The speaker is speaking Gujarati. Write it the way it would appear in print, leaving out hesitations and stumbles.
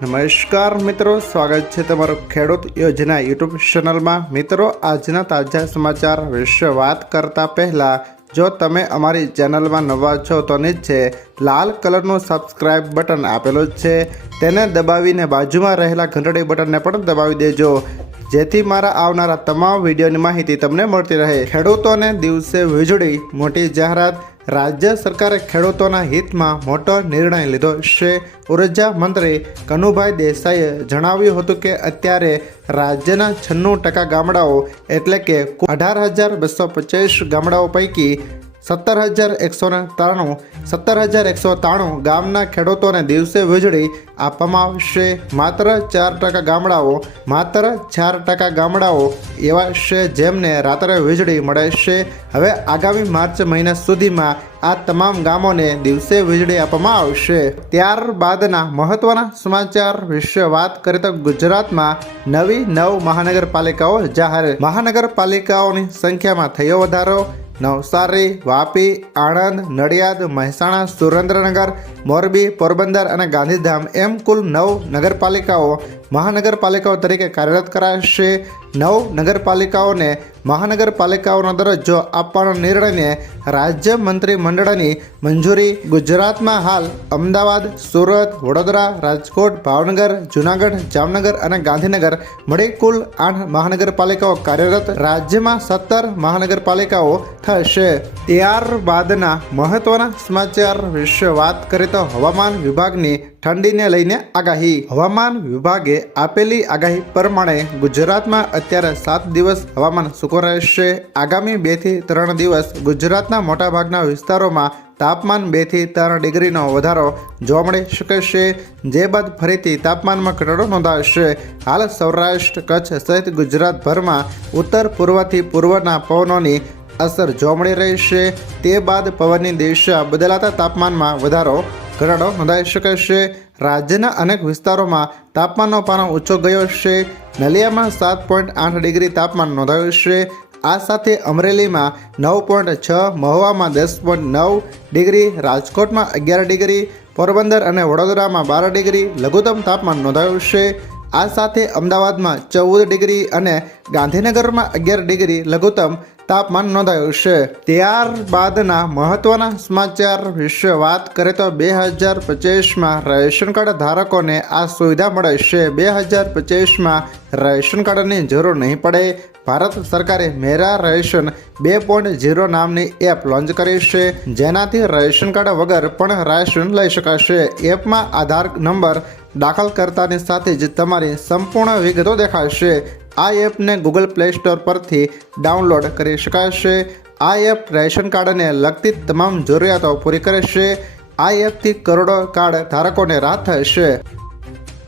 નમસ્કાર મિત્રો, સ્વાગત છે તમારું ખેડૂત યોજના યુટ્યુબ ચેનલમાં। મિત્રો, આજના તાજા સમાચાર વિશે વાત કરતા પહેલા જો તમે અમારી ચેનલમાં નવા છો તો નીચે લાલ કલરનું સબસ્ક્રાઇબ બટન આપેલું છે, તેને દબાવીને બાજુમાં રહેલા ઘંટડી બટનને પણ દબાવી દેજો, જેથી મારા આવનારા તમામ વિડીયોની માહિતી તમને મળતી રહે। ખેડૂતોને દિવસે વીજળી, મોટી જાહેરાત। રાજ્ય સરકારે ખેડૂતોના હિતમાં મોટો નિર્ણય લીધો છે। ઉર્જા મંત્રી કનુભાઈ દેસાઈએ જણાવ્યું હતું કે અત્યારે રાજ્યના 96% ગામડાઓ એટલે કે 18,225 ગામડાઓ પૈકી 17,193 ગામના ખેડૂતોને દિવસે વીજળી આપવામાં આવશે। માત્ર 4% ગામડાઓ એવા છે જેમને રાત્રે વીજળી મળે છે। હવે આગામી માર્ચ મહિના સુધીમાં આ તમામ ગામોને દિવસે વીજળી આપવામાં આવશે। ત્યારબાદના મહત્વના સમાચાર વિશે વાત કરીએ તો ગુજરાતમાં નવી 9 મહાનગરપાલિકાઓ જાહેર। મહાનગરપાલિકાઓની સંખ્યામાં થયો વધારો। નવસારી, વાપી, આણંદ, નડિયાદ, મહેસાણા, સુરેન્દ્રનગર, મોરબી, પોરબંદર અને ગાંધીધામ એમ કુલ 9 નગરપાલિકાઓ મહાનગરપાલિકાઓ તરીકે કાર્યરત કરાશે। 9 નગરપાલિકાઓને મહાનગરપાલિકાઓનો દરજ્જો આપવાનો નિર્ણયને રાજ્ય મંત્રીમંડળની મંજૂરી। ગુજરાતમાં હાલ અમદાવાદ, સુરત, વડોદરા, રાજકોટ, ભાવનગર, જૂનાગઢ, જામનગર અને ગાંધીનગર મળી કુલ 8 મહાનગરપાલિકાઓ કાર્યરત। રાજ્યમાં 17 મહાનગરપાલિકાઓ થશે। ત્યારબાદના મહત્વના સમાચાર વિશે વાત કરીએ તો હવામાન વિભાગની ઠંડીને લઈને આગાહી। હવામાન વિભાગે આપેલી આગાહી પ્રમાણે ગુજરાતમાં અત્યારે 7 દિવસ હવામાન સૂકું રહેશે। આગામી 2 થી 3 દિવસ ગુજરાતના મોટાભાગના વિસ્તારોમાં તાપમાન 2 થી 3 ડિગ્રીનો વધારો જોવા મળી શકે છે, જે બાદ ફરીથી તાપમાનમાં ઘટાડો નોંધાશે। હાલ સૌરાષ્ટ્ર, કચ્છ સહિત ગુજરાતભરમાં ઉત્તર પૂર્વથી પૂર્વના પવનોની અસર જોવા મળી રહી છે। તે બાદ પવનની દિશા બદલાતા તાપમાનમાં ઘટાડો નોંધાઈ શકે છે। રાજ્યના અનેક વિસ્તારોમાં તાપમાનનો પારો ઊંચો ગયો છે। નલિયામાં 7.8 ડિગ્રી તાપમાન નોંધાયું છે। આ સાથે અમરેલીમાં 9.6, મહુવામાં 10.9 ડિગ્રી, રાજકોટમાં 11 ડિગ્રી, પોરબંદર અને વડોદરામાં 12 ડિગ્રી લઘુત્તમ તાપમાન નોંધાયું છે। આ સાથે અમદાવાદમાં 14 ડિગ્રી અને ગાંધીનગરમાં 11 ડિગ્રી લઘુત્તમ તાપમાન નોંધાયું છે। ત્યારબાદના મહત્વના સમાચાર વિશે વાત કરીએ તો 2025માં રેશન કાર્ડ ધારકોને આ સુવિધા મળશે। 2025માં રેશન કાર્ડની જરૂર નહીં પડે। ભારત સરકારે મેરા રેશન 2.0 નામની એપ લોન્ચ કરી છે, જેનાથી રેશન કાર્ડ વગર પણ રેશન લઈ શકાશે। એપમાં આધાર નંબર દાખલ કરતાની સાથે જ તમારી સંપૂર્ણ વિગતો દેખાશે। આ એપને ગૂગલ પ્લે સ્ટોર પરથી ડાઉનલોડ કરી શકાશે। આ એપ રેશન કાર્ડને લગતી તમામ જરૂરિયાતો પૂરી કરશે। આ એપથી કરોડો કાર્ડ ધારકોને રાહત થશે।